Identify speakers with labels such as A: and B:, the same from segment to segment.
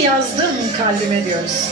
A: Yazdım kalbime diyoruz.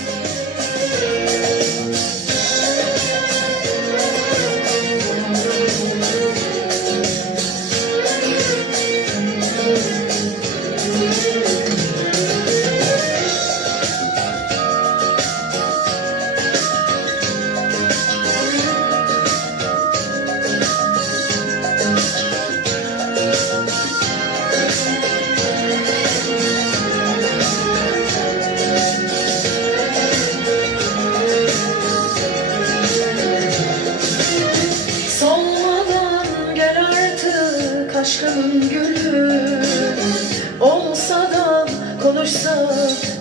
A: Da konuşsa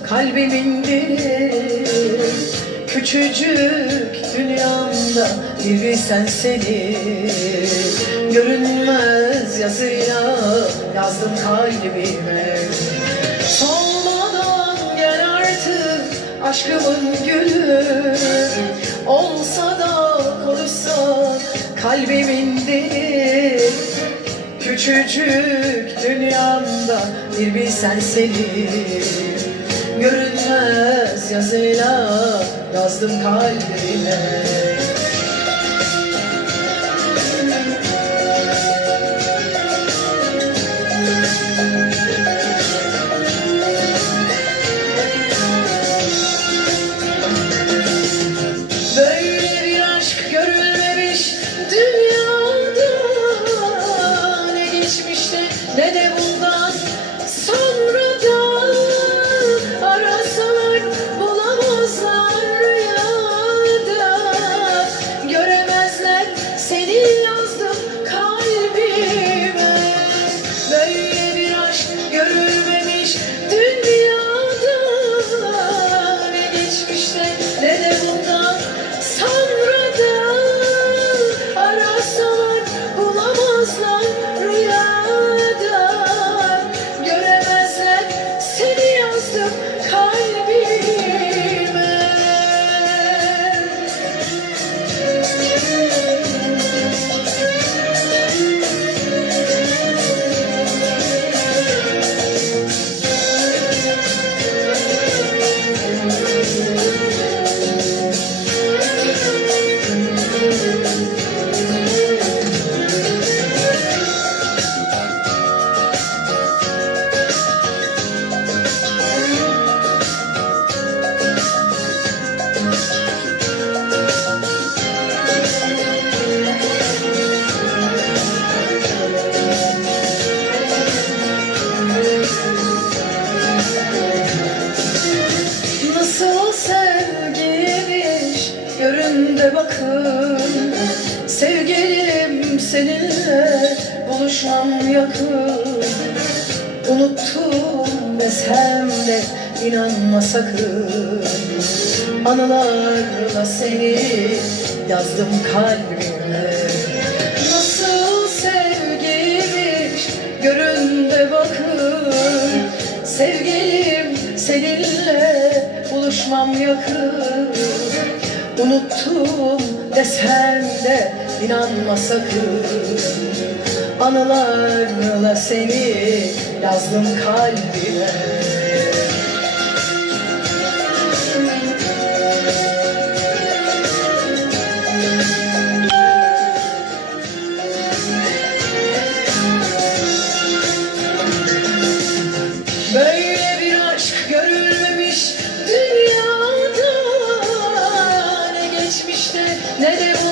A: kalbimin dili Küçücük dünyamda bir bilsen seni Görünmez yazıyla yazdım kalbime. Solmadan gel artık aşkımın gülü. Olsa da konuşsa kalbimin dili Küçücük dünyamda bir bilsen seni. Görünmez yazıyla yazdım kalbime bakın Sevgilim seninle buluşmam yakın. Unuttum desem de inanma sakın. Anılarla seni yazdım kalbime Nasıl sevgiymiş göründe bakın. Sevgilim seninle buluşmam yakın Unuttum desem de inanma sakın. Anılarla seni yazdım kalbime ne de bu